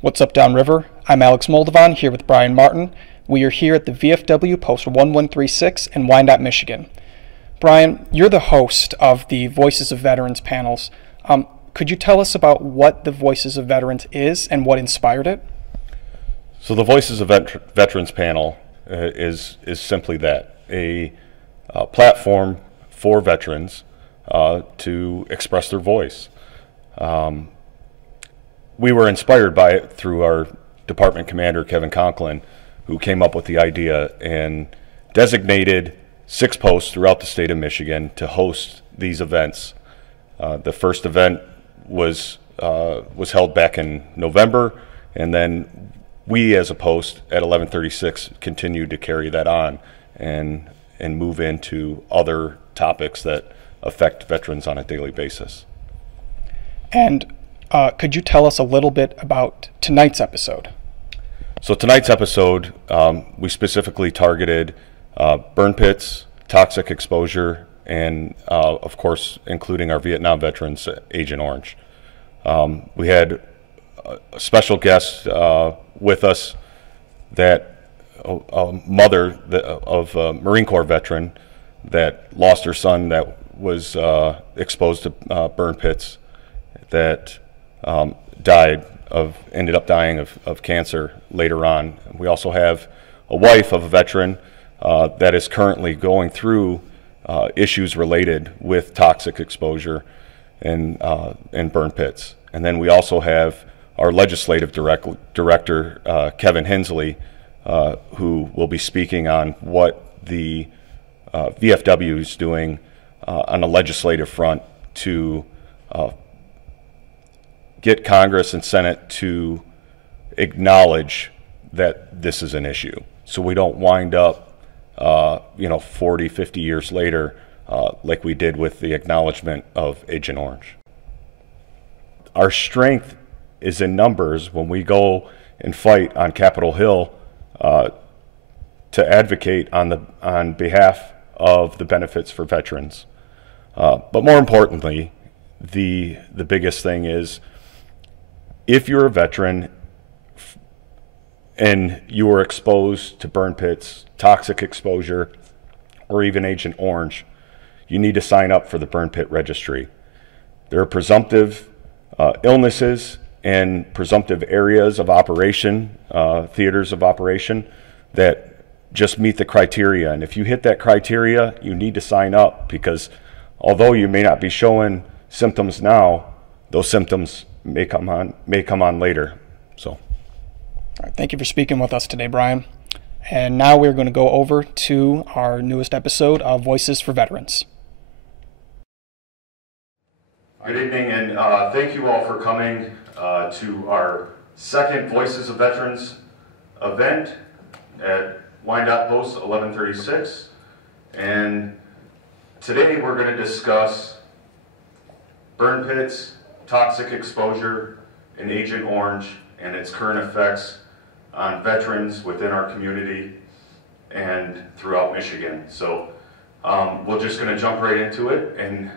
What's up, downriver? I'm Alex Moldovan here with Brian Martin. We are here at the VFW Post 1136 in Wyandotte, Michigan. Brian, you're the host of the Voices of Veterans panels. Could you tell us about what the Voices of Veterans is and what inspired it? So the Voices of Veterans panel is simply that, a platform for veterans to express their voice. We were inspired by it through our department commander, Kevin Conklin, who came up with the idea and designated 6 posts throughout the state of Michigan to host these events. The first event was held back in November, and then we as a post at 1136 continued to carry that on and move into other topics that affect veterans on a daily basis. And could you tell us a little bit about tonight's episode? So tonight's episode, we specifically targeted burn pits, toxic exposure, and of course, including our Vietnam veterans, Agent Orange. We had a special guest with us, that a mother of a Marine Corps veteran that lost her son that was exposed to burn pits, that ended up dying of cancer later on. We also have a wife of a veteran that is currently going through issues related with toxic exposure and burn pits. And then we also have our legislative director, Kevin Hensley, who will be speaking on what the VFW is doing on a legislative front to get Congress and Senate to acknowledge that this is an issue, so we don't wind up 40, 50 years later like we did with the acknowledgement of Agent Orange. Our strength is in numbers when we go and fight on Capitol Hill to advocate on behalf of the benefits for veterans. But more importantly, the biggest thing is, if you're a veteran and you are exposed to burn pits, toxic exposure, or even Agent Orange, you need to sign up for the Burn Pit Registry. There are presumptive illnesses and presumptive areas of operation, theaters of operation, that just meet the criteria. And if you hit that criteria, you need to sign up, because although you may not be showing symptoms now, those symptoms may come on later. So, all right, thank you for speaking with us today, Brian. And now we're going to go over to our newest episode of Voices for Veterans. Good evening, and thank you all for coming to our second Voices of Veterans event at Wyandotte Post 1136. And today we're going to discuss burn pits, toxic exposure, and Agent Orange, and its current effects on veterans within our community and throughout Michigan. So we're just going to jump right into it. And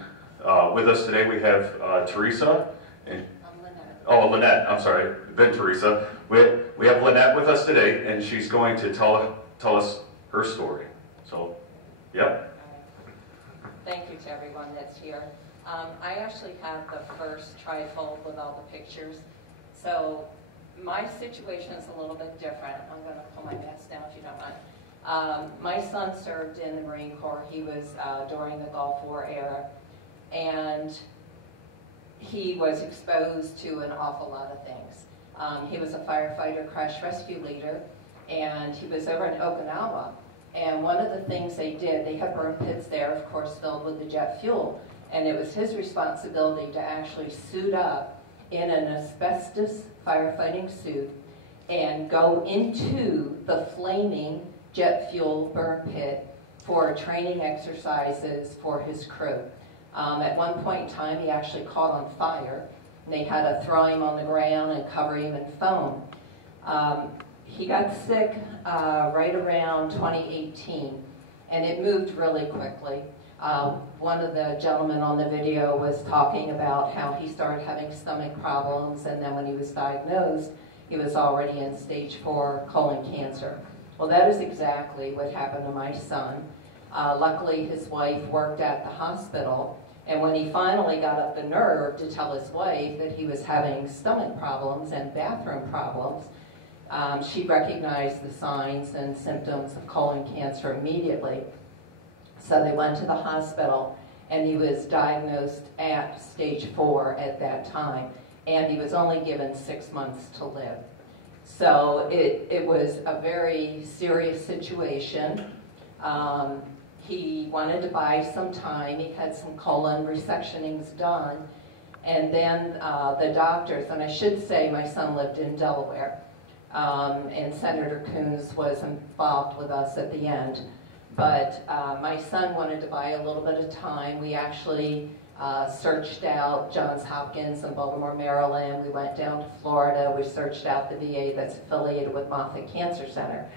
with us today we have Teresa. And Lynette. Oh, Lynette, I'm sorry, then Teresa. We have Lynette with us today, and she's going to tell us her story. So, yep. Thank you to everyone that's here. I actually have the first trifold with all the pictures. So my situation is a little bit different. I'm going to pull my mask down if you don't mind. My son served in the Marine Corps. He was during the Gulf War era, and he was exposed to an awful lot of things. He was a firefighter crash rescue leader, and he was over in Okinawa. And one of the things they did, they had burn pits there, of course, filled with the jet fuel. And it was his responsibility to actually suit up in an asbestos firefighting suit and go into the flaming jet fuel burn pit for training exercises for his crew. At one point in time, he actually caught on fire. And they had to throw him on the ground and cover him in foam. He got sick right around 2018, and it moved really quickly. One of the gentlemen on the video was talking about how he started having stomach problems, and then when he was diagnosed, he was already in stage 4 colon cancer. Well, that is exactly what happened to my son. Luckily, his wife worked at the hospital, and when he finally got up the nerve to tell his wife that he was having stomach problems and bathroom problems, she recognized the signs and symptoms of colon cancer immediately. So they went to the hospital, and he was diagnosed at stage 4 at that time, and he was only given 6 months to live. So it was a very serious situation. He wanted to buy some time. He had some colon resectionings done. And then the doctors, and I should say my son lived in Delaware, and Senator Coons was involved with us at the end. But my son wanted to buy a little bit of time. We actually searched out Johns Hopkins in Baltimore, Maryland. We went down to Florida. We searched out the VA that's affiliated with Moffitt Cancer Center.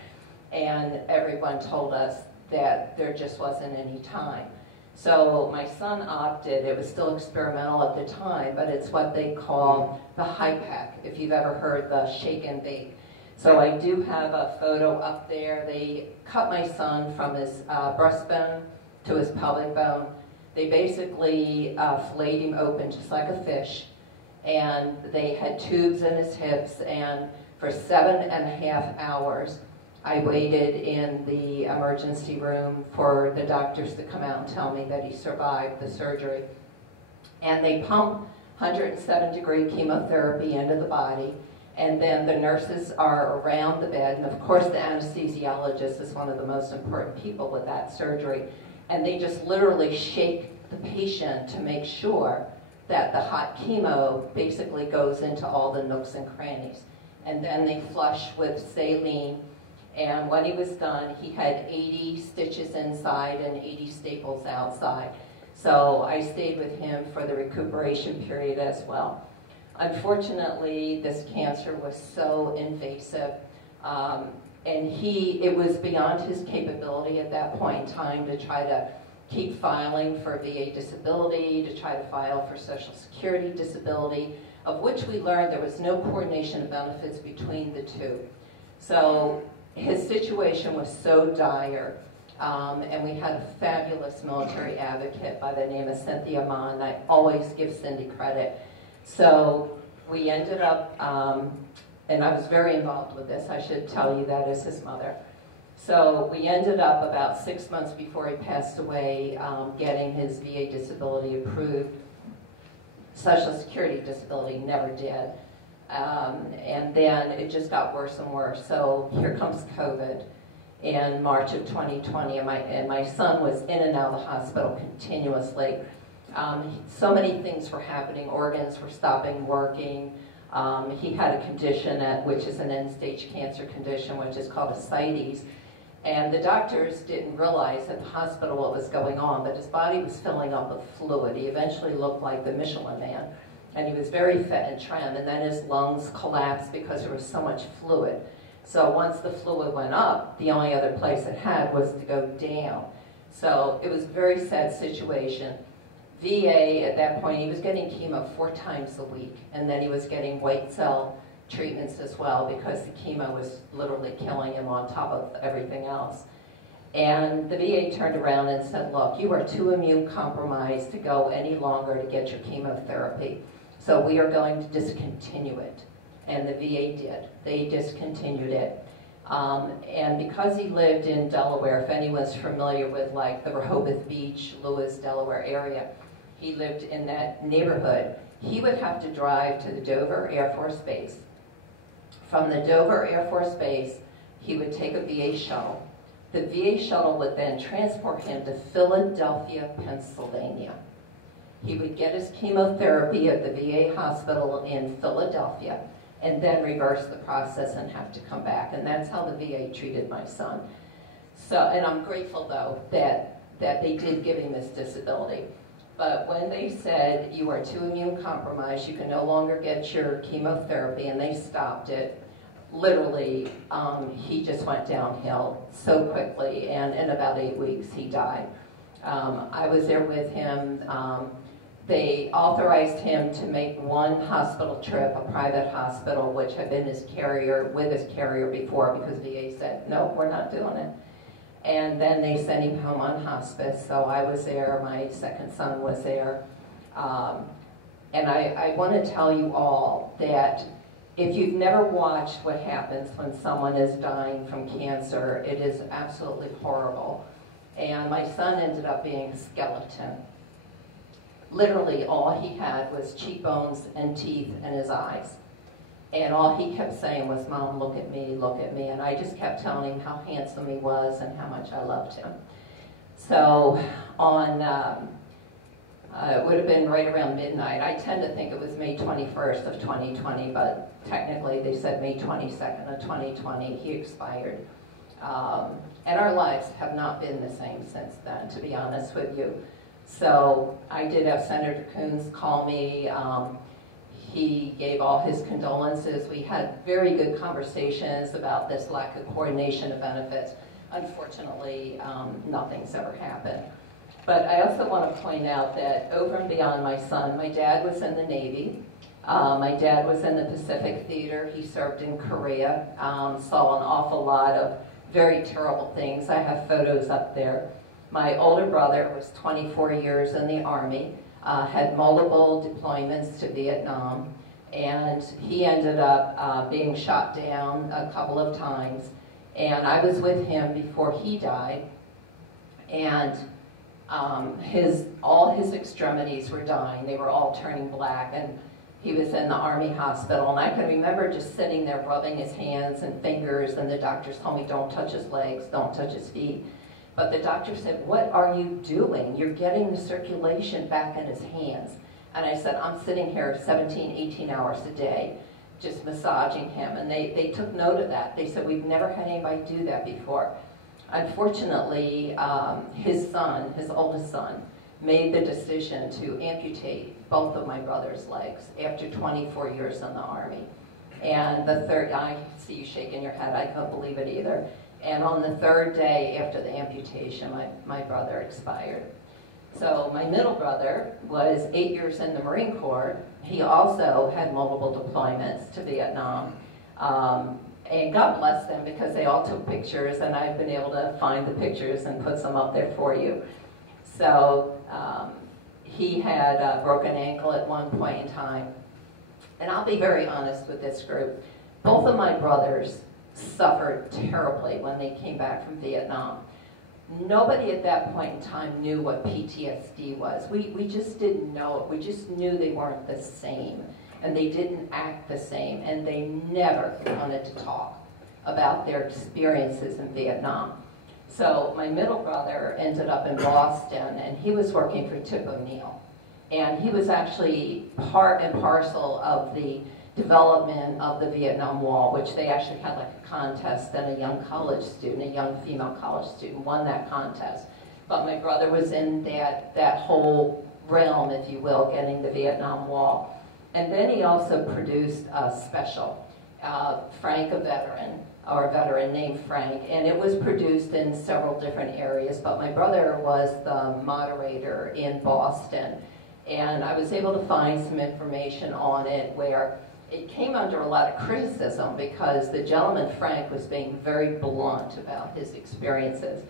And everyone told us that there just wasn't any time. So my son opted, it was still experimental at the time, but it's what they call the HIPEC, if you've ever heard the shake and bake. So I do have a photo up there. They cut my son from his breastbone to his pelvic bone. They basically filleted him open just like a fish, and they had tubes in his hips, and for 7.5 hours, I waited in the emergency room for the doctors to come out and tell me that he survived the surgery. And they pump 107-degree chemotherapy into the body, and then the nurses are around the bed, and of course the anesthesiologist is one of the most important people with that surgery, and they just literally shake the patient to make sure that the hot chemo basically goes into all the nooks and crannies. And then they flush with saline. And when he was done, he had 80 stitches inside and 80 staples outside. So I stayed with him for the recuperation period as well. Unfortunately, this cancer was so invasive, and it was beyond his capability at that point in time to try to keep filing for VA disability, to try to file for Social Security disability, of which we learned there was no coordination of benefits between the two. So his situation was so dire, and we had a fabulous military advocate by the name of Cynthia Mon. I always give Cindy credit. So we ended up, and I was very involved with this, I should tell you that as his mother. So we ended up about 6 months before he passed away getting his VA disability approved. Social Security disability never did. And then it just got worse and worse. So here comes COVID in March of 2020, and my son was in and out of the hospital continuously. So many things were happening. Organs were stopping working. He had a condition which is an end-stage cancer condition, which is called ascites. And the doctors didn't realize at the hospital what was going on, but his body was filling up with fluid. He eventually looked like the Michelin Man. And he was very fit and trim, and then his lungs collapsed because there was so much fluid. So once the fluid went up, the only other place it had was to go down. So it was a very sad situation. VA, at that point, he was getting chemo 4 times a week, and then he was getting white cell treatments as well because the chemo was literally killing him on top of everything else. And the VA turned around and said, look, you are too immune compromised to go any longer to get your chemotherapy. So we are going to discontinue it. And the VA did. They discontinued it. And because he lived in Delaware, if anyone's familiar with like the Rehoboth Beach, Lewis, Delaware area, he lived in that neighborhood. He would have to drive to the Dover Air Force Base. From the Dover Air Force Base, he would take a VA shuttle. The VA shuttle would then transport him to Philadelphia, Pennsylvania. He would get his chemotherapy at the VA hospital in Philadelphia and then reverse the process and have to come back. And that's how the VA treated my son. So, and I'm grateful, though, that they did give him this disability. But when they said, you are too immune compromised, you can no longer get your chemotherapy, and they stopped it, literally, he just went downhill so quickly, and in about 8 weeks, he died. I was there with him. They authorized him to make one hospital trip, a private hospital, which had been his carrier, with his carrier before, because VA said, no, we're not doing it. And then they sent him home on hospice, so I was there, my second son was there. And I want to tell you all that if you've never watched what happens when someone is dying from cancer, it is absolutely horrible. And my son ended up being a skeleton. Literally all he had was cheekbones and teeth and his eyes. And all he kept saying was, Mom, look at me, look at me. And I just kept telling him how handsome he was and how much I loved him. So on, it would have been right around midnight. I tend to think it was May 21st of 2020, but technically they said May 22nd of 2020, he expired. And our lives have not been the same since then, to be honest with you. So I did have Senator Coons call me. He gave all his condolences. We had very good conversations about this lack of coordination of benefits. Unfortunately, nothing's ever happened. But I also want to point out that over and beyond my son, my dad was in the Navy. My dad was in the Pacific Theater. He served in Korea, saw an awful lot of very terrible things. I have photos up there. My older brother was 24 years in the Army, had multiple deployments to Vietnam, and he ended up being shot down a couple of times. And I was with him before he died, and all his extremities were dying. They were all turning black, and he was in the Army hospital. And I can remember just sitting there rubbing his hands and fingers, and the doctors told me, don't touch his legs, don't touch his feet. But the doctor said, what are you doing? You're getting the circulation back in his hands. And I said, I'm sitting here 17, 18 hours a day, just massaging him. And they took note of that. They said, we've never had anybody do that before. Unfortunately, his son, his oldest son, made the decision to amputate both of my brother's legs after 24 years in the Army. And the third, I see you shaking your head, I couldn't believe it either. And on the third day after the amputation, my brother expired. So my middle brother was 8 years in the Marine Corps. He also had multiple deployments to Vietnam. And God bless them, because they all took pictures, and I've been able to find the pictures and put some up there for you. So he had a broken ankle at one point in time. And I'll be very honest with this group. Both of my brothers suffered terribly when they came back from Vietnam. Nobody at that point in time knew what PTSD was. We just didn't know it. We just knew they weren't the same, and they didn't act the same, and they never wanted to talk about their experiences in Vietnam. So my middle brother ended up in Boston, and he was working for Tip O'Neill. And he was actually part and parcel of the development of the Vietnam Wall, which they actually had like a contest, and a young college student, a young female college student, won that contest. But my brother was in that whole realm, if you will, getting the Vietnam Wall. And then he also produced a special, Frank, a veteran named Frank, and it was produced in several different areas, but my brother was the moderator in Boston. And I was able to find some information on it where it came under a lot of criticism because the gentleman, Frank, was being very blunt about his experiences.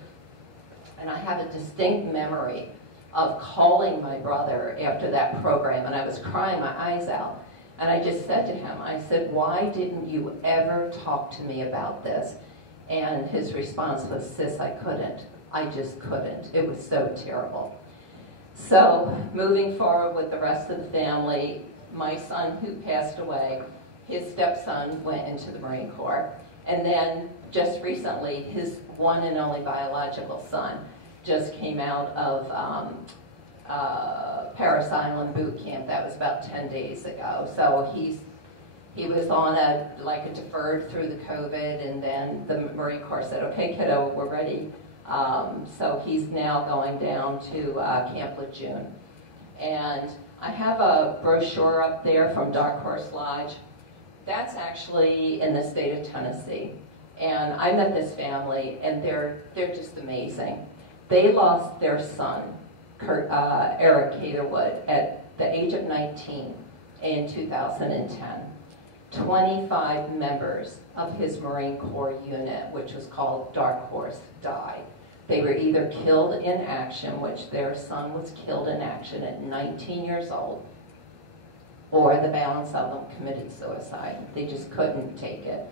And I have a distinct memory of calling my brother after that program, and I was crying my eyes out. And I just said to him, I said, why didn't you ever talk to me about this? And his response was, sis, I couldn't. I just couldn't. It was so terrible. So moving forward with the rest of the family, my son who passed away, his stepson went into the Marine Corps. And then just recently, his one and only biological son just came out of Parris Island boot camp. That was about 10 days ago. So he was on a deferred through the COVID, and then the Marine Corps said, okay, kiddo, we're ready. So he's now going down to Camp Lejeune. And I have a brochure up there from Dark Horse Lodge. That's actually in the state of Tennessee. And I met this family, and they're just amazing. They lost their son, Eric Caterwood, at the age of 19 in 2010. 25 members of his Marine Corps unit, which was called Dark Horse, died. They were either killed in action, which their son was killed in action at 19 years old, or the balance of them committed suicide. They just couldn't take it.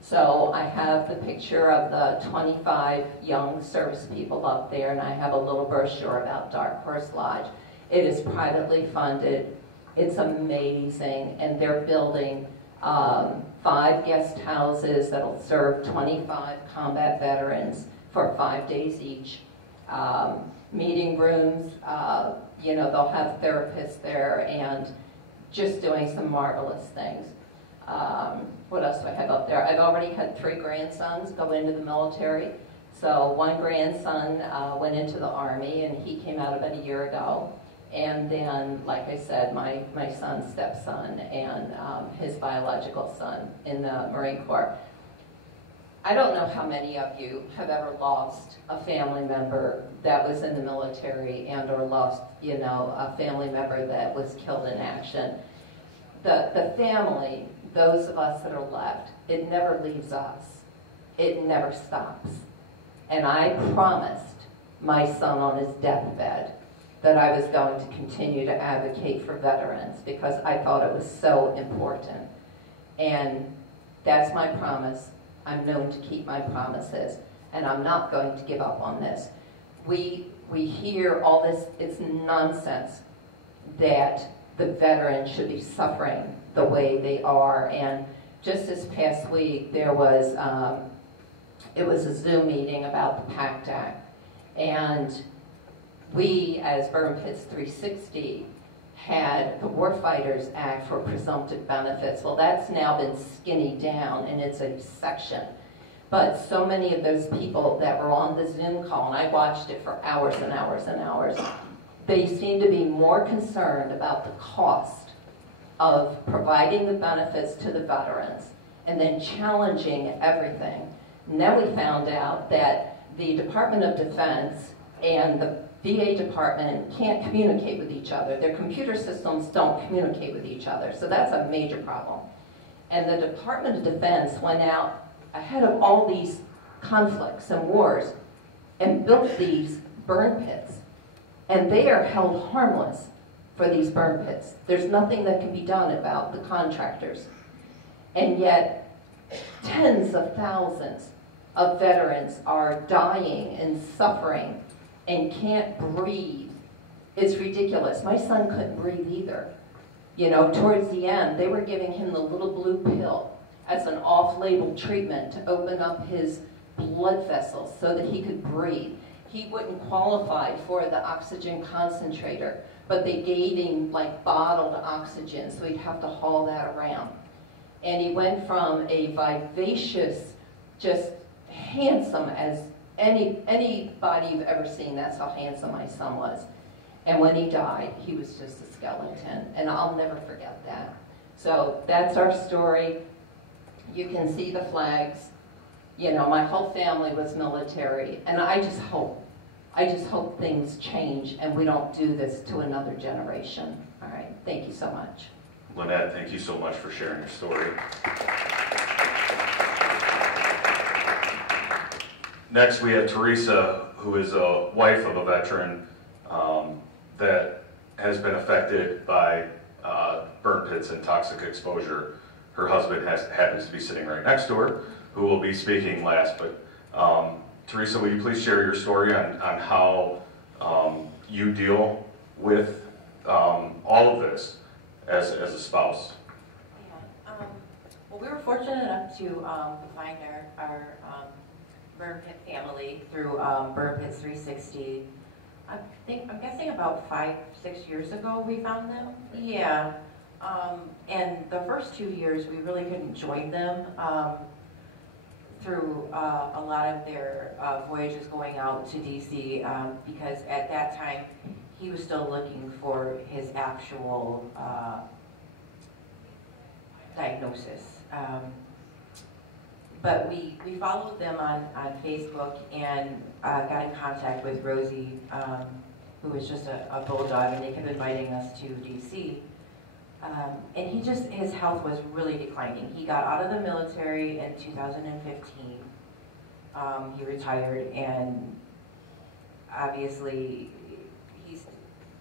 So I have the picture of the 25 young service people up there, and I have a little brochure about Dark Horse Lodge. It is privately funded. It's amazing, and they're building 5 guest houses that'll serve 25 combat veterans for 5 days each. Meeting rooms, you know, they'll have therapists there, and just doing some marvelous things. What else do I have up there? I've already had 3 grandsons go into the military. So one grandson went into the Army, and he came out about a year ago. And then, like I said, my son's stepson and his biological son in the Marine Corps. I don't know how many of you have ever lost a family member that was in the military and or lost, you know, a family member that was killed in action. The family, those of us that are left, it never leaves us. It never stops. And I promised my son on his deathbed that I was going to continue to advocate for veterans because I thought it was so important. And that's my promise. I'm known to keep my promises, and I'm not going to give up on this. We hear all this, it's nonsense that the veterans should be suffering the way they are. And just this past week, there was, it was a Zoom meeting about the PACT Act. And we, as Burn Pits 360, had the Warfighters Act for presumptive benefits. Well, that's now been skinny down, and it's a section. But so many of those people that were on the Zoom call, and I watched it for hours and hours and hours, they seem to be more concerned about the cost of providing the benefits to the veterans and then challenging everything. And then we found out that the Department of Defense and the VA department can't communicate with each other. Their computer systems don't communicate with each other, so that's a major problem. And the Department of Defense went out ahead of all these conflicts and wars and built these burn pits. And they are held harmless for these burn pits. There's nothing that can be done about the contractors. And yet, tens of thousands of veterans are dying and suffering and can't breathe. It's ridiculous. My son couldn't breathe either. You know, towards the end, they were giving him the little blue pill as an off-label treatment to open up his blood vessels so that he could breathe. He wouldn't qualify for the oxygen concentrator, but they gave him like bottled oxygen, so he'd have to haul that around. And he went from a vivacious, just handsome as anybody you've ever seen. That's how handsome my son was. And when he died, he was just a skeleton, and I'll never forget that. So that's our story. You can see the flags. You know, my whole family was military, and I just hope things change and we don't do this to another generation. All right, thank you so much. Lynette, thank you so much for sharing your story. Next, we have Teresa, who is a wife of a veteran that has been affected by burn pits and toxic exposure. Her husband happens to be sitting right next to her, who will be speaking last. But Teresa, will you please share your story on how you deal with all of this as a spouse? Yeah. Well, we were fortunate enough to find our burn pit family through Burn Pits 360. I'm guessing about 5-6 years ago we found them. Yeah. And the first 2 years we really couldn't join them through a lot of their voyages going out to DC because at that time he was still looking for his actual diagnosis. But we followed them on Facebook and got in contact with Rosie, who was just a bulldog, and they kept inviting us to DC. And his health was really declining. He got out of the military in 2015. He retired, and obviously he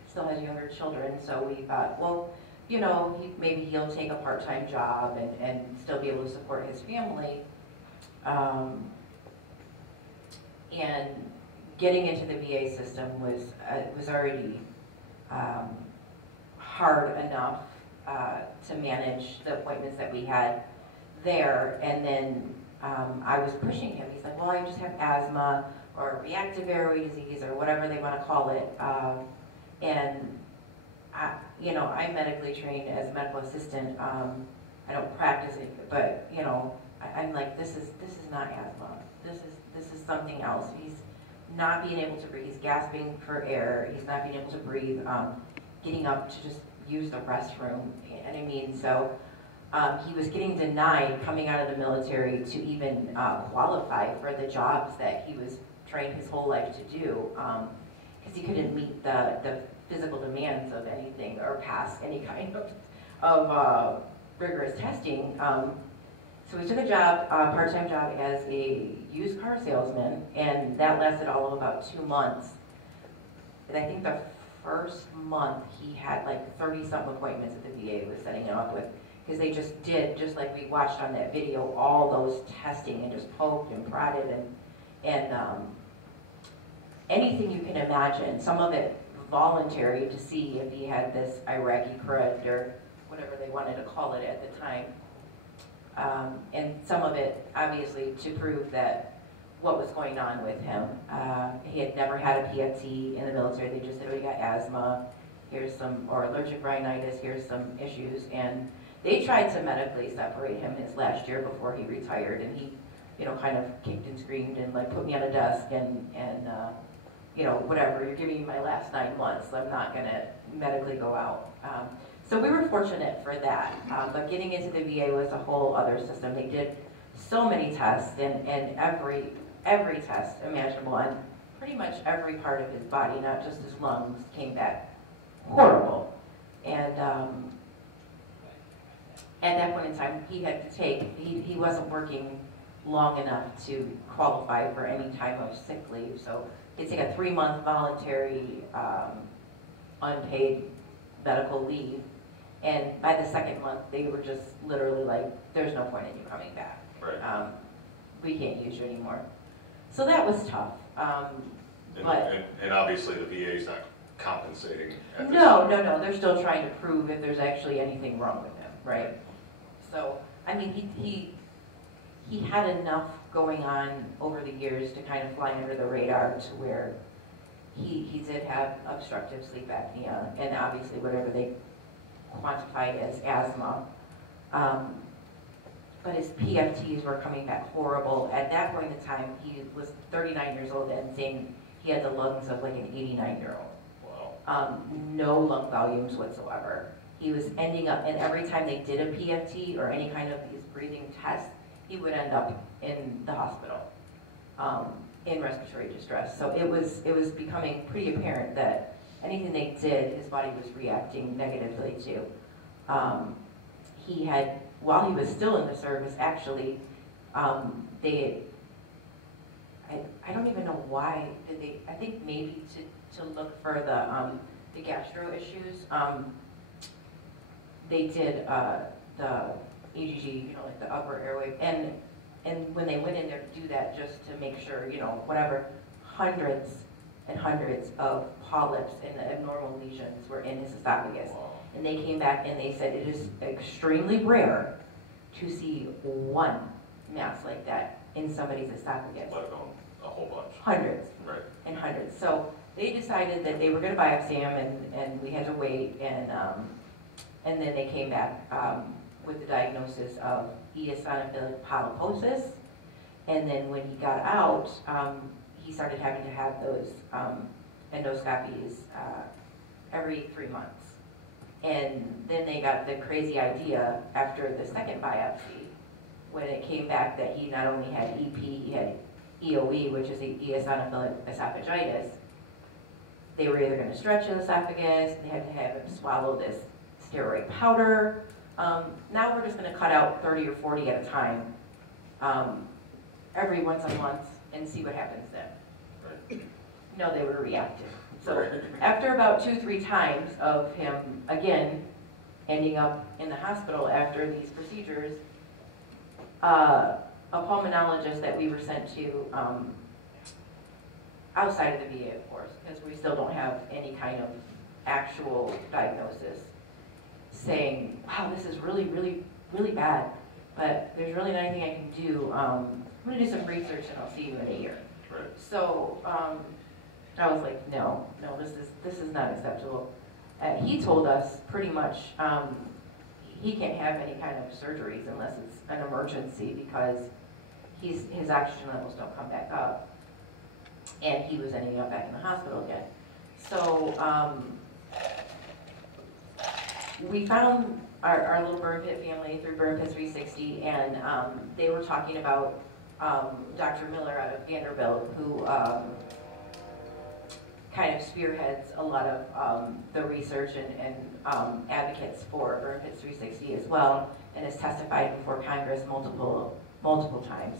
still has younger children, so we thought, well, you know, maybe he'll take a part-time job and still be able to support his family. And getting into the VA system was already hard enough to manage the appointments that we had there. And then I was pushing him. He's like, well, I just have asthma or reactive airway disease or whatever they want to call it. And you know, I'm medically trained as a medical assistant. I don't practice it, but you know, I'm like, this is not asthma. This is something else. He's not being able to breathe. He's gasping for air. He's not being able to breathe. Getting up to just use the restroom. And I mean, so he was getting denied coming out of the military to even qualify for the jobs that he was trained his whole life to do, because he couldn't meet the physical demands of anything or pass any kind of rigorous testing. So we took a job, part-time job as a used car salesman, and that lasted all of about 2 months. And I think the first month he had like 30-something appointments that the VA was setting him up with, because they just did, just like we watched on that video, all those testing and just poked and prodded and anything you can imagine. Some of it voluntary to see if he had this Iraqi crud or whatever they wanted to call it at the time. And some of it, obviously, to prove that what was going on with him. He had never had a PFT in the military. They just said, oh, you got asthma, here's some, or allergic rhinitis, here's some issues. And they tried to medically separate him his last year before he retired. And he, you know, kind of kicked and screamed and like put me on a desk and you know, whatever, you're giving me my last 9 months, I'm not gonna medically go out. So we were fortunate for that, but getting into the VA was a whole other system. They did so many tests, and every test imaginable on pretty much every part of his body, not just his lungs, came back horrible. And at that point in time, he had to take, he wasn't working long enough to qualify for any type of sick leave, so he'd take a 3-month voluntary unpaid medical leave. And by the 2nd month, they were just literally like, there's no point in you coming back. Right. We can't use you anymore. So that was tough. And obviously the VA is not compensating at this No. They're still trying to prove if there's actually anything wrong with him, right? So, I mean, he had enough going on over the years to kind of fly under the radar to where he did have obstructive sleep apnea, and obviously whatever they quantified as asthma. But his PFTs were coming back horrible. At that point in time, he was 39 years old and saying he had the lungs of like an 89-year-old. Wow. No lung volumes whatsoever. He was ending up, and every time they did a PFT or any kind of these breathing tests, he would end up in the hospital in respiratory distress. So it was becoming pretty apparent that anything they did, his body was reacting negatively to. He had, while he was still in the service, actually, I don't even know why did they. I think maybe to look for the gastro issues. They did the EGG, you know, like the upper airway, and when they went in there to do that, just to make sure, you know, whatever, hundreds and hundreds of polyps and the abnormal lesions were in his esophagus. Wow. And they came back and they said it is extremely rare to see one mass like that in somebody's esophagus. Let alone a whole bunch. Hundreds. Right. And hundreds. So they decided that they were going to biopsy him, and we had to wait, and then they came back with the diagnosis of eosinophilic polyposis. And then when he got out, he started having to have those endoscopies every 3 months. And then they got the crazy idea after the second biopsy, when it came back that he not only had EP, he had EOE, which is the eosinophilic esophagitis. they were either going to stretch his esophagus, they had to have him swallow this steroid powder. Now we're just going to cut out 30 or 40 at a time, every once a month, and see what happens then. No, they were reactive. So after about 2-3 times of him, again, ending up in the hospital after these procedures, a pulmonologist that we were sent to outside of the VA, of course, because we still don't have any kind of actual diagnosis, saying, wow, this is really, really, really bad, but there's really not anything I can do. I'm going to do some research and I'll see you in a year. Right. So I was like, no, this is not acceptable. He told us pretty much he can't have any kind of surgeries unless it's an emergency because his oxygen levels don't come back up. And he was ending up back in the hospital again. So we found our little burn pit family through Burn Pit 360, and they were talking about Dr. Miller out of Vanderbilt, who kind of spearheads a lot of the research and advocates for Burn Pit 360 as well, and has testified before Congress multiple times.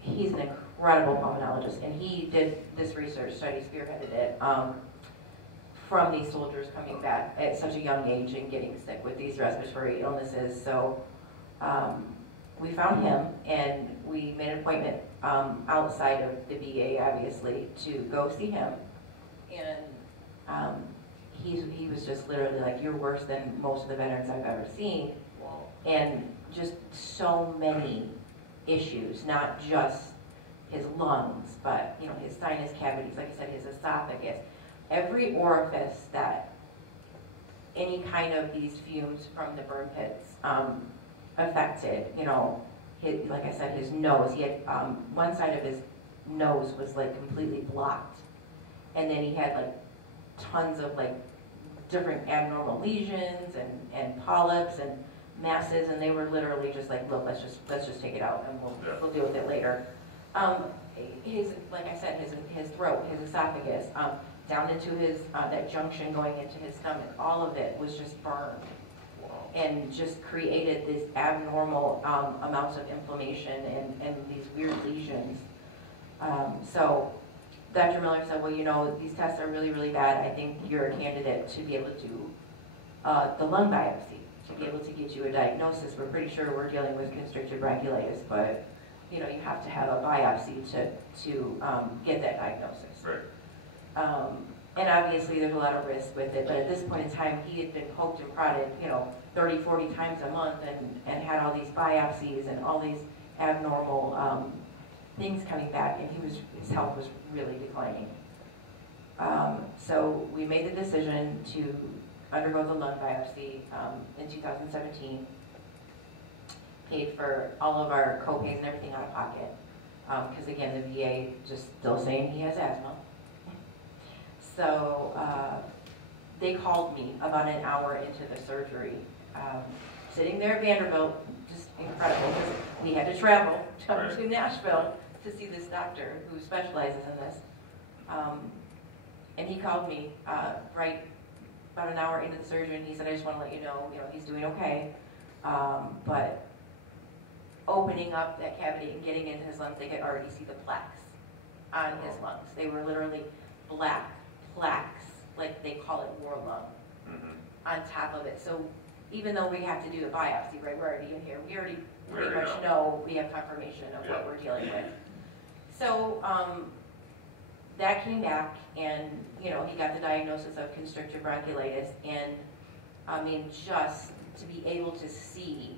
He's an incredible pulmonologist, and he did this research study, spearheaded it, from these soldiers coming back at such a young age and getting sick with these respiratory illnesses. So we found him, and we made an appointment outside of the VA, obviously, to go see him. And he was just literally like, you're worse than most of the veterans I've ever seen. Wow. And just so many issues, not just his lungs, but his sinus cavities, like I said, his esophagus, every orifice that any kind of these fumes from the burn pits affected. Like I said, his nose. He had one side of his nose was like completely blocked, and then he had like tons of like different abnormal lesions and polyps and masses, and they were literally just like, look, let's just take it out and we'll deal with it later. Like I said, his throat, his esophagus, down into his that junction going into his stomach, all of it was just burned. Wow. And just created these abnormal amounts of inflammation and these weird lesions. So Dr. Miller said, well, these tests are really, really bad. I think you're a candidate to be able to do the lung biopsy, to be able to get you a diagnosis. We're pretty sure we're dealing with constricted bronchiolitis, but you have to have a biopsy to get that diagnosis. Right. And obviously there's a lot of risk with it, but at this point in time, he had been poked and prodded, 30, 40 times a month and had all these biopsies and all these abnormal things coming back, and his health was really declining. So we made the decision to undergo the lung biopsy in 2017, paid for all of our co-pays and everything out of pocket, because again, the VA just still saying he has asthma. So they called me about an hour into the surgery. Sitting there at Vanderbilt, just incredible, because we had to travel to Nashville to see this doctor who specializes in this. And he called me right about an hour into the surgery, and he said, I just want to let you know, he's doing okay. But opening up that cavity and getting into his lungs, they could already see the plaques on his lungs. They were literally black plaques, like they call it war lung, on top of it. So even though we have to do a biopsy, right, we're already in here, we already pretty much know, we have confirmation of what we're dealing with. So that came back, and he got the diagnosis of constricted bronchiolitis, and I mean, just to be able to see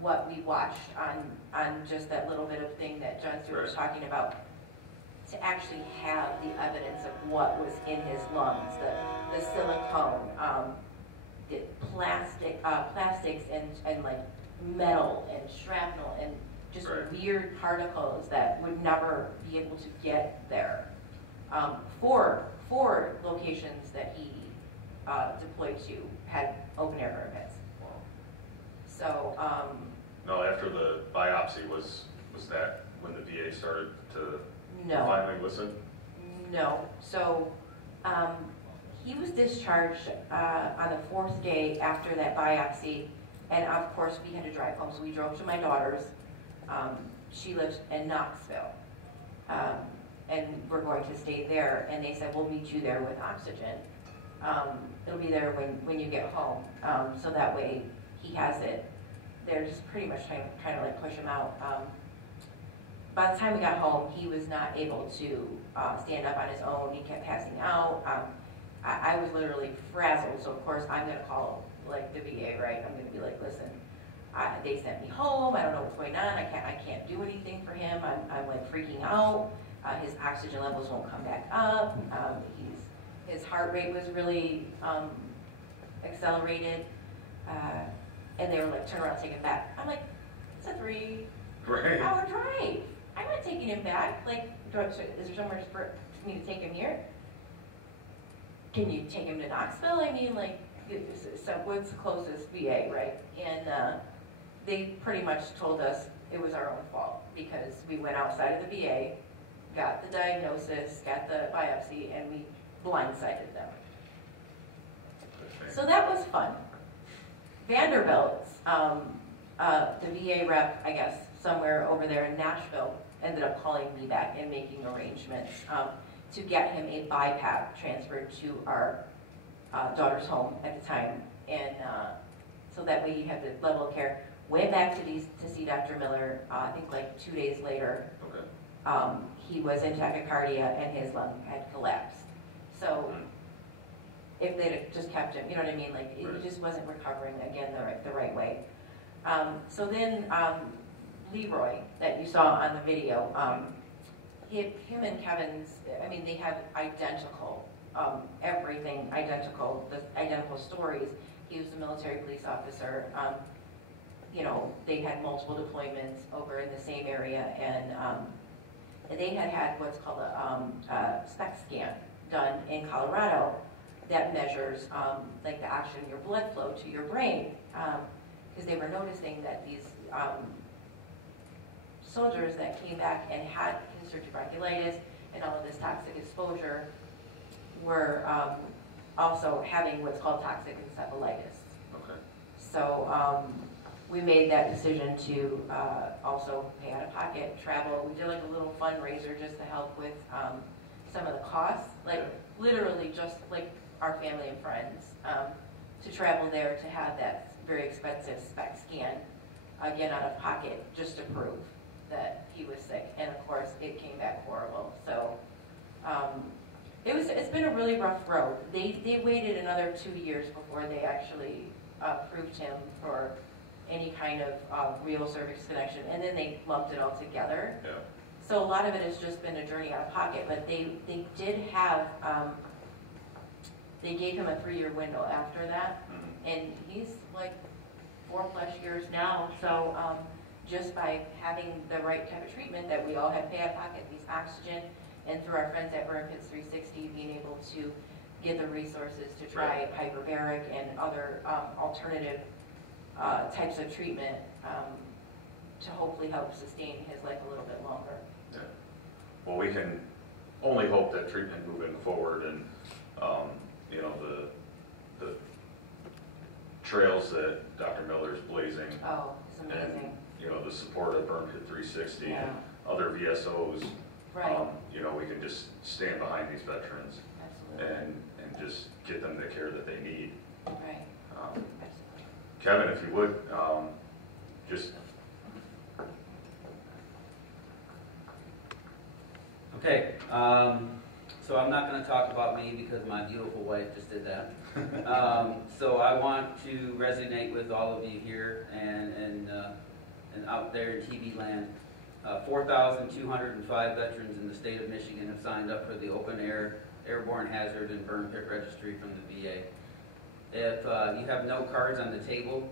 what we watched on just that little bit of thing that John Stewart was talking about, to actually have the evidence of what was in his lungs, the silicone, the plastics and like metal and shrapnel and just weird particles that would never be able to get there. Four locations that he deployed to had open air burn pits. Wow. So no, after the biopsy was that when the VA started to no. finally listen? No. So he was discharged on the 4th day after that biopsy, and of course we had to drive home. So we drove to my daughter's. She lives in Knoxville, and we're going to stay there. And they said, we'll meet you there with oxygen. It'll be there when you get home, so that way he has it. They're just pretty much trying to like push him out. By the time we got home, he was not able to stand up on his own. He kept passing out. I was literally frazzled. So of course I'm gonna call like the VA, right? I'm gonna be like, listen, they sent me home. I don't know what's going on. I can't do anything for him. I'm like freaking out. His oxygen levels won't come back up. His heart rate was really accelerated. And they were like, turn around, take him back. I'm like, it's a 3-hour drive. I'm not taking him back. Like, is there somewhere for me to take him here? Can you take him to Knoxville? I mean, like, so what's the closest VA, right? And they pretty much told us it was our own fault because we went outside of the VA, got the diagnosis, got the biopsy, and we blindsided them. So that was fun. Vanderbilt, the VA rep, I guess, somewhere over there in Nashville, ended up calling me back and making arrangements to get him a BiPAP transferred to our daughter's home at the time. And so that way he had the level of care. Went back to see Dr. Miller, I think like 2 days later. Okay. He was in tachycardia and his lung had collapsed. So if they'd have just kept him, you know what I mean? Like, he just wasn't recovering, again, the right way. So then Leroy, that you saw on the video, him and Kevin's, I mean, they have identical, everything identical, the identical stories. He was a military police officer. You know, they had multiple deployments over in the same area, and they had what's called a SPECT scan done in Colorado that measures like the oxygen in your blood flow to your brain, because they were noticing that these soldiers that came back and had cancer, tuberculosis, and all of this toxic exposure were also having what's called toxic encephalitis. Okay. So we made that decision to also pay out of pocket, travel. We did like a little fundraiser just to help with some of the costs, like literally just like our family and friends, to travel there to have that very expensive SPECT scan, again out of pocket, just to prove that he was sick. And of course, it came back horrible. So it's been a really rough road. They waited another 2 years before they actually approved him for any kind of real cervix connection, and then they lumped it all together. Yeah. So a lot of it has just been a journey out of pocket, but they did have, they gave him a 3-year window after that, and he's like 4+ years now. So just by having the right type of treatment that we all have pay out of pocket, these oxygen, and through our friends at Burn Pits 360 being able to get the resources to try hyperbaric and other alternative types of treatment to hopefully help sustain his life a little bit longer. Yeah. Well, we can only hope that treatment moving forward and you know, the trails that Dr. Miller's blazing. Oh, it's amazing. And you know, the support of Burn Pit 360 and other VSOs. Right. You know, we can just stand behind these veterans. Absolutely. And just get them the care that they need. Right. Kevin, if you would, just. Okay, so I'm not going to talk about me because my beautiful wife just did that. So I want to resonate with all of you here and out there in TV land. 4,205 veterans in the state of Michigan have signed up for the Open Air Airborne Hazard and Burn Pit Registry from the VA. If you have no cards on the table,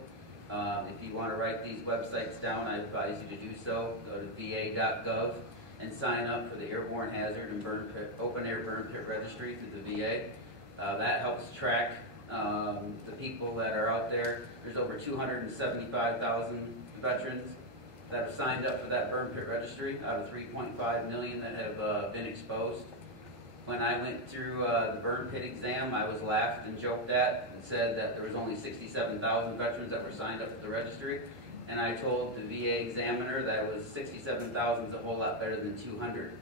if you want to write these websites down, I advise you to do so. Go to va.gov and sign up for the Airborne Hazard and Open Air Burn Pit Registry through the VA. That helps track the people that are out there. There's over 275,000 veterans that have signed up for that burn pit registry out of 3.5 million that have been exposed. When I went through the burn pit exam, I was laughed and joked at and said that there was only 67,000 veterans that were signed up at the registry. And I told the VA examiner that it was 67,000 is a whole lot better than 200.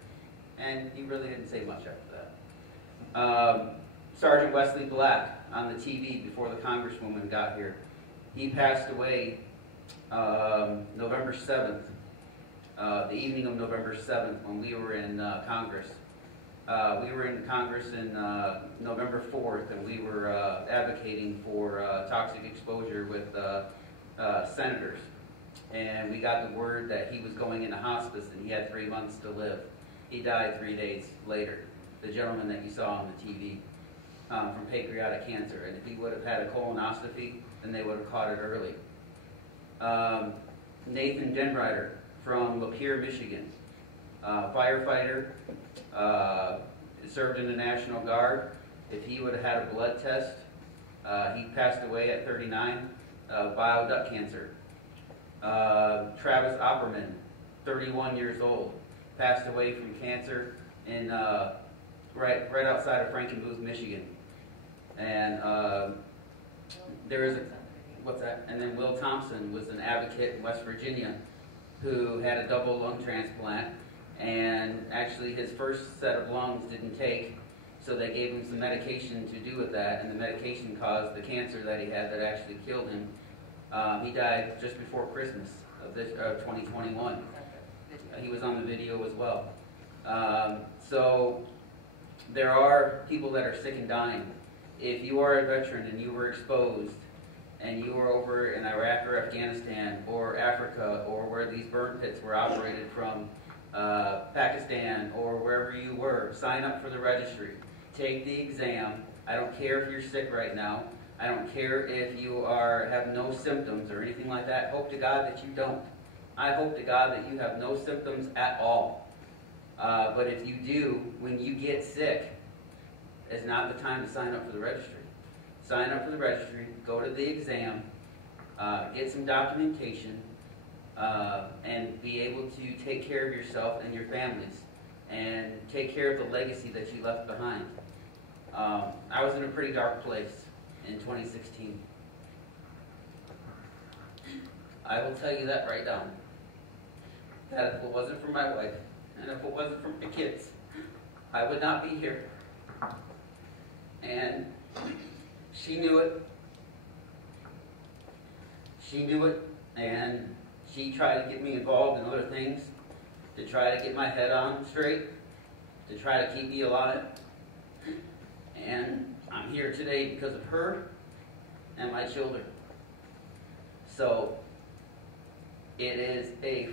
And he really didn't say much after that. Sergeant Wesley Black on the TV before the Congresswoman got here. He passed away November 7th, the evening of November 7th when we were in Congress. We were in Congress in November 4th, and we were advocating for toxic exposure with senators. And we got the word that he was going into hospice and he had 3 months to live. He died 3 days later, the gentleman that you saw on the TV, from pancreatic cancer. And if he would have had a colonoscopy, then they would have caught it early. Nathan Denrider from Lapeer, Michigan, firefighter, served in the National Guard. If he would have had a blood test, he passed away at 39, bile duct cancer. Travis Opperman, 31 years old, passed away from cancer in right outside of Frankenmuth, Michigan. And there is a, what's that? And then Will Thompson was an advocate in West Virginia who had a double lung transplant, and actually his first set of lungs didn't take, so they gave him some medication to do with that, and the medication caused the cancer that he had that actually killed him. He died just before Christmas of 2021. He was on the video as well. So there are people that are sick and dying. If you are a veteran and you were exposed and you were over in Iraq or Afghanistan or Africa or where these burn pits were operated from, Pakistan or wherever you were, sign up for the registry. Take the exam. I don't care if you're sick right now. I don't care if you have no symptoms or anything like that. Hope to God that you don't. I hope to God that you have no symptoms at all. But if you do, when you get sick, it's not the time to sign up for the registry. Sign up for the registry, go to the exam, get some documentation, and be able to take care of yourself and your families and take care of the legacy that you left behind. I was in a pretty dark place in 2016. I will tell you that right now. That if it wasn't for my wife and if it wasn't for my kids, I would not be here. And she knew it. She knew it, and she tried to get me involved in other things to try to get my head on straight, to try to keep me alive. And I'm here today because of her and my children. So it is a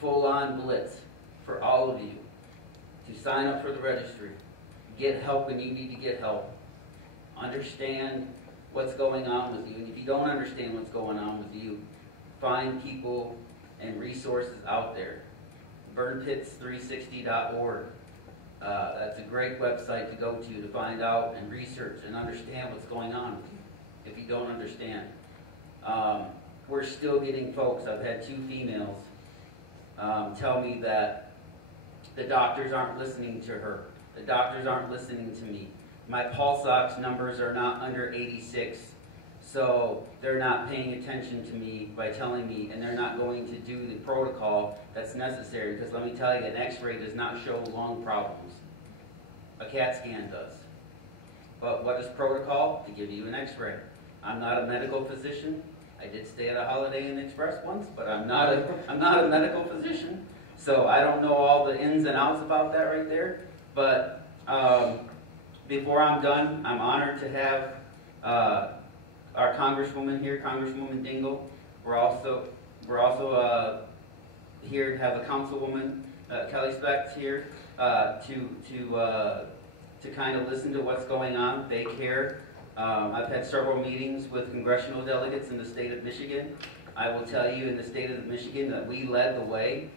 full-on blitz for all of you to sign up for the registry. Get help when you need to get help. Understand what's going on with you. And if you don't understand what's going on with you, find people and resources out there. Burnpits360.org. That's a great website to go to find out and research and understand what's going on with you if you don't understand. We're still getting folks, I've had 2 females tell me that the doctors aren't listening to her. The doctors aren't listening to me. My pulse ox numbers are not under 86, so they're not paying attention to me by telling me, and they're not going to do the protocol that's necessary, because let me tell you, an x-ray does not show lung problems. A CAT scan does. But what is protocol? To give you an x-ray. I'm not a medical physician. I did stay at a Holiday Inn Express once, but I'm not a medical physician, so I don't know all the ins and outs about that right there. But before I'm done, I'm honored to have our Congresswoman here, Congresswoman Dingell. We're also here to have a Councilwoman, Kelly Specht, here to kind of listen to what's going on. They care. I've had several meetings with congressional delegates in the state of Michigan. I will tell you, in the state of Michigan, that we led the way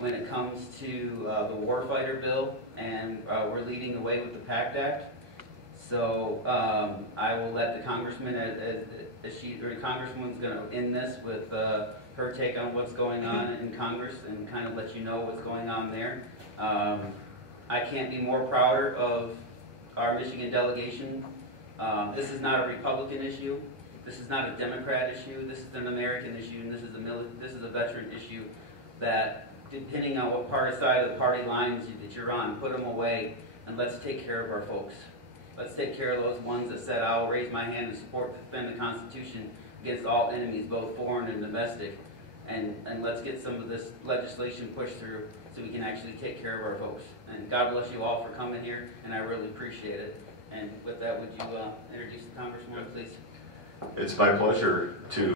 when it comes to the warfighter bill, and we're leading the way with the PACT Act. So I will let the congressman, the congresswoman's going to end this with her take on what's going on in Congress and kind of let you know what's going on there. I can't be more prouder of our Michigan delegation. This is not a Republican issue. This is not a Democrat issue. This is an American issue, and this is a veteran issue that, depending on what side of the party lines that you're on, put them away, and let's take care of our folks. Let's take care of those ones that said, I will raise my hand and support to defend the Constitution against all enemies, both foreign and domestic. And let's get some of this legislation pushed through so we can actually take care of our folks. And God bless you all for coming here, and I really appreciate it. And with that, would you introduce the Congresswoman, please? It's my pleasure to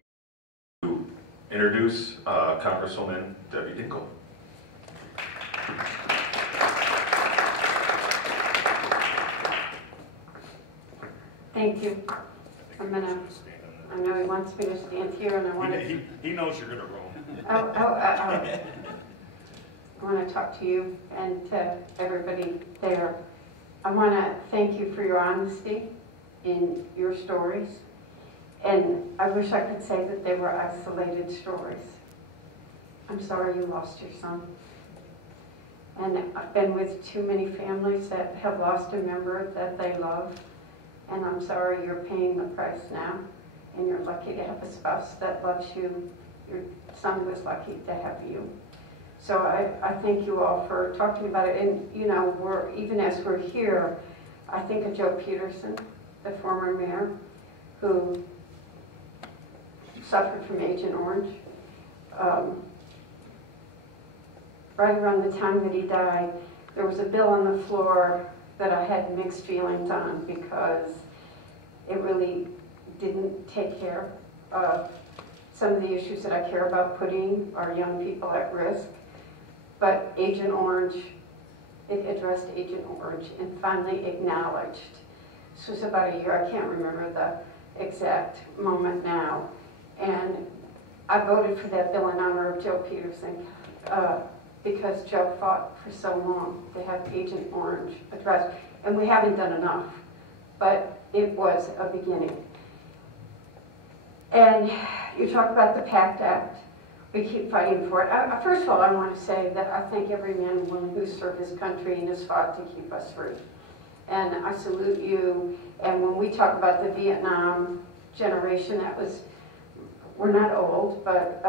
introduce Congresswoman Debbie Dingell. Thank you. I know he wants me to stand here, and I want to. He knows you're going to roll. I want to talk to you and to everybody there. I want to thank you for your honesty in your stories. And I wish I could say that they were isolated stories. I'm sorry you lost your son. And I've been with too many families that have lost a member that they love. And I'm sorry you're paying the price now. And you're lucky to have a spouse that loves you. Your son was lucky to have you. So I thank you all for talking about it. And you know, even as we're here, I think of Joe Peterson, the former mayor, who suffered from Agent Orange. Right around the time that he died, there was a bill on the floor that I had mixed feelings on because it really didn't take care of some of the issues that I care about, putting our young people at risk. But Agent Orange, it addressed Agent Orange and finally acknowledged. This was about a year, I can't remember the exact moment now. And I voted for that bill in honor of Joe Peterson because Joe fought for so long to have Agent Orange addressed. And we haven't done enough, but it was a beginning. And you talk about the PACT Act. We keep fighting for it. First of all, I want to say that I thank every man and woman who served his country and has fought to keep us free. And I salute you. And when we talk about the Vietnam generation, we're not old, but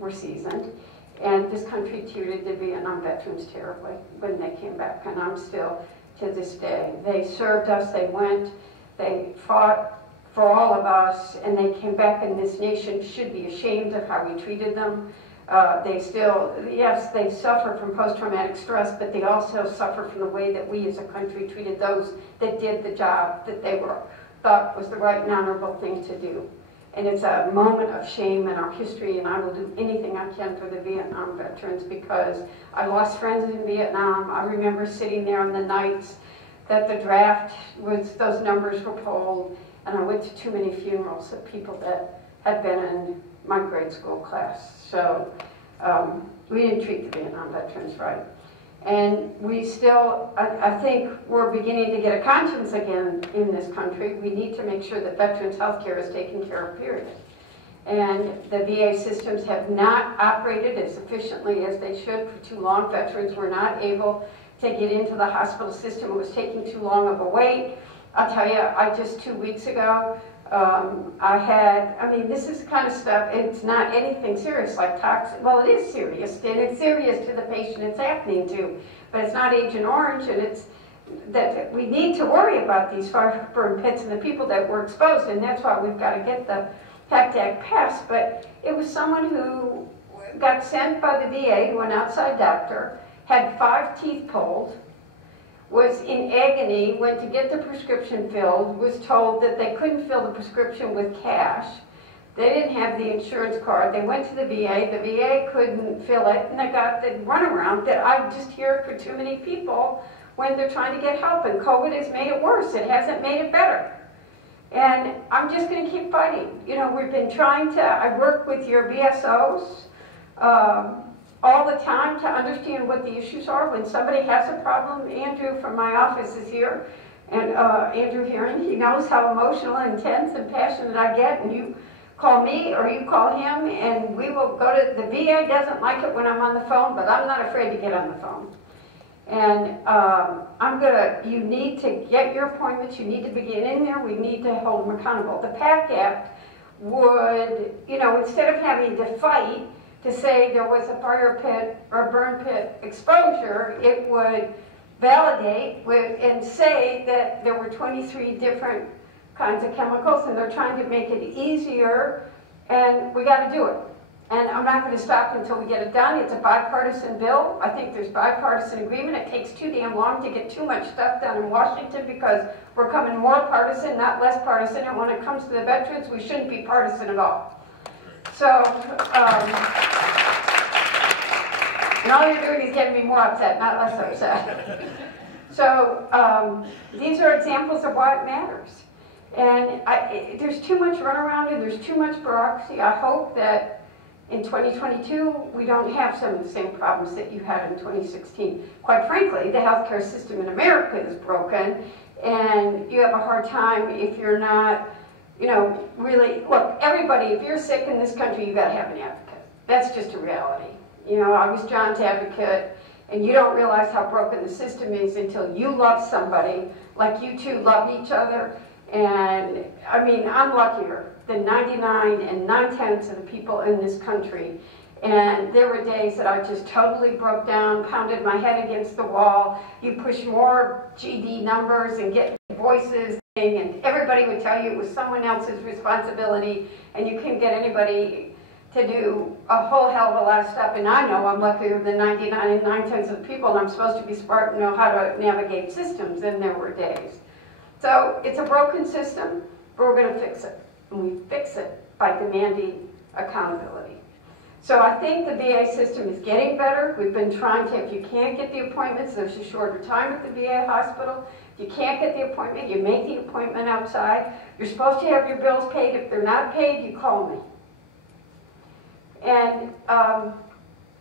we're seasoned. And this country treated the Vietnam veterans terribly when they came back. And I'm still, to this day, they served us, they fought for all of us, and they came back, and this nation should be ashamed of how we treated them. Yes, they suffer from post-traumatic stress, but they also suffer from the way that we as a country treated those that did the job that they thought was the right and honorable thing to do. And it's a moment of shame in our history, and I will do anything I can for the Vietnam veterans because I lost friends in Vietnam. I remember sitting there on the nights that the draft those numbers were polled, and I went to too many funerals of people that had been in my grade school class. So we didn't treat the Vietnam veterans right. And we still, I think we're beginning to get a conscience again in this country. We need to make sure that veterans health care is taken care of, period. And the VA systems have not operated as efficiently as they should for too long. Veterans were not able to get into the hospital system. It was taking too long of a wait. I'll tell you, just 2 weeks ago, this is the kind of stuff, it's not anything serious like toxic. Well, it is serious, and it's serious to the patient it's happening to, but it's not Agent Orange, and it's that we need to worry about these fire burn pits and the people that were exposed, and that's why we've got to get the PACT Act passed. But it was someone who got sent by the VA to an outside doctor, had 5 teeth pulled, was in agony, went to get the prescription filled, was told that they couldn't fill the prescription with cash. They didn't have the insurance card. They went to the VA couldn't fill it, and they got the runaround that I just hear for too many people when they're trying to get help, and COVID has made it worse. It hasn't made it better. And I'm just going to keep fighting. You know, we've been trying to, I work with your BSOs, all the time to understand what the issues are. When somebody has a problem, Andrew from my office is here, and Andrew Hearing, he knows how emotional, intense, and passionate I get, and you call me or you call him, and we will go to, the VA doesn't like it when I'm on the phone, but I'm not afraid to get on the phone. And you need to get your appointments, you need to begin in there, we need to hold them accountable. The PACT Act would, instead of having to fight to say there was a fire pit or a burn pit exposure, it would validate and say that there were 23 different kinds of chemicals, and they're trying to make it easier, and we got to do it. And I'm not going to stop until we get it done. It's a bipartisan bill. I think there's bipartisan agreement. It takes too damn long to get too much stuff done in Washington because we're becoming more partisan, not less partisan. And when it comes to the veterans, we shouldn't be partisan at all. So, and all you're doing is getting me more upset, not less upset. So these are examples of why it matters. And there's too much runaround and there's too much bureaucracy. I hope that in 2022, we don't have some of the same problems that you had in 2016. Quite frankly, the healthcare system in America is broken, and you have a hard time if you're not, really, look, everybody, if you're sick in this country, you gotta have an advocate. That's just a reality. I was John's advocate, and you don't realize how broken the system is until you love somebody like you two love each other. And I mean, I'm luckier than 99 and 9/10 of the people in this country. And there were days that I just totally broke down, pounded my head against the wall. You push more GD numbers and get voices, and everybody would tell you it was someone else's responsibility, and you couldn't get anybody to do a whole hell of a lot of stuff. And I know I'm luckier than 99 and 9/10 of the people, and I'm supposed to be smart and know how to navigate systems, and there were days. So it's a broken system, but we're going to fix it. And we fix it by demanding accountability. So I think the VA system is getting better. We've been trying to, if you can't get the appointments, there's a shorter time at the VA hospital. If you can't get the appointment, you make the appointment outside. You're supposed to have your bills paid. If they're not paid, you call me. And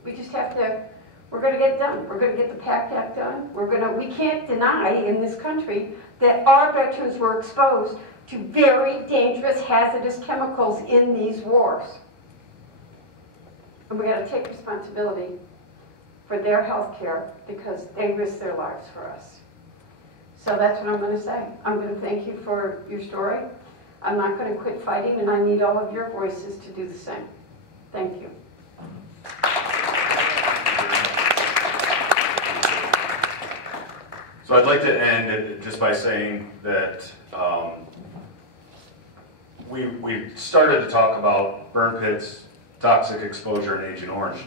we just have to, we're going to get it done. We're going to get the PACT Act done. We can't deny in this country that our veterans were exposed to very dangerous, hazardous chemicals in these wars. And we got to take responsibility for their health care because they risk their lives for us. So that's what I'm going to say. I'm going to thank you for your story. I'm not going to quit fighting, and I need all of your voices to do the same. Thank you. So I'd like to end it just by saying that we started to talk about burn pits, toxic exposure, and Agent Orange.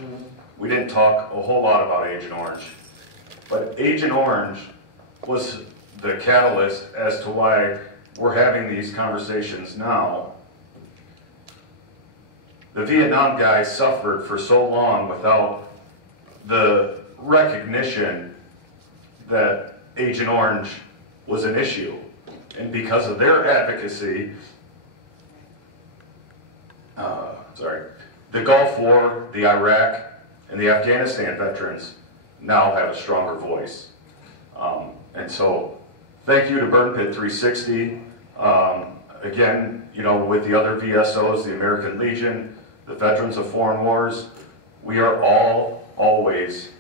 We didn't talk a whole lot about Agent Orange, but Agent Orange was the catalyst as to why we're having these conversations now. The Vietnam guys suffered for so long without the recognition that Agent Orange was an issue. And because of their advocacy, the Gulf War, the Iraq, and the Afghanistan veterans now have a stronger voice. And so, thank you to Burn Pit 360. Again, with the other VSOs, the American Legion, the Veterans of Foreign Wars, we are all always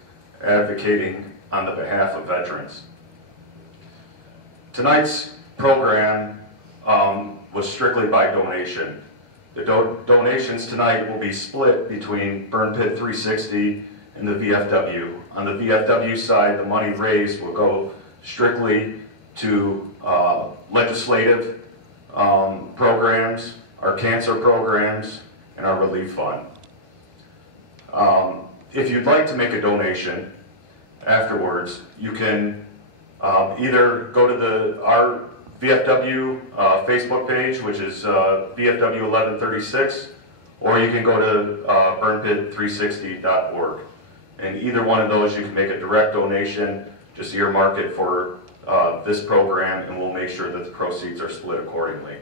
advocating on the behalf of veterans. Tonight's program was strictly by donation. The donations tonight will be split between Burn Pit 360 and the VFW. On the VFW side, the money raised will go strictly to legislative programs, our cancer programs, and our relief fund. If you'd like to make a donation afterwards, you can either go to our VFW Facebook page, which is VFW 1136, or you can go to burnpit360.org. And either one of those, you can make a direct donation, just earmark it for this program, and we'll make sure that the proceeds are split accordingly.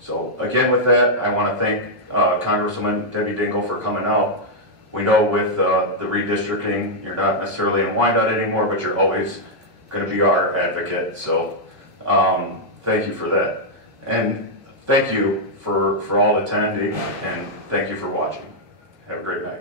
So again, with that, I want to thank Congresswoman Debbie Dingell for coming out. We know with the redistricting, you're not necessarily in Wyandotte anymore, but you're always going to be our advocate. So thank you for that. And thank you for all attending, and thank you for watching. Have a great night.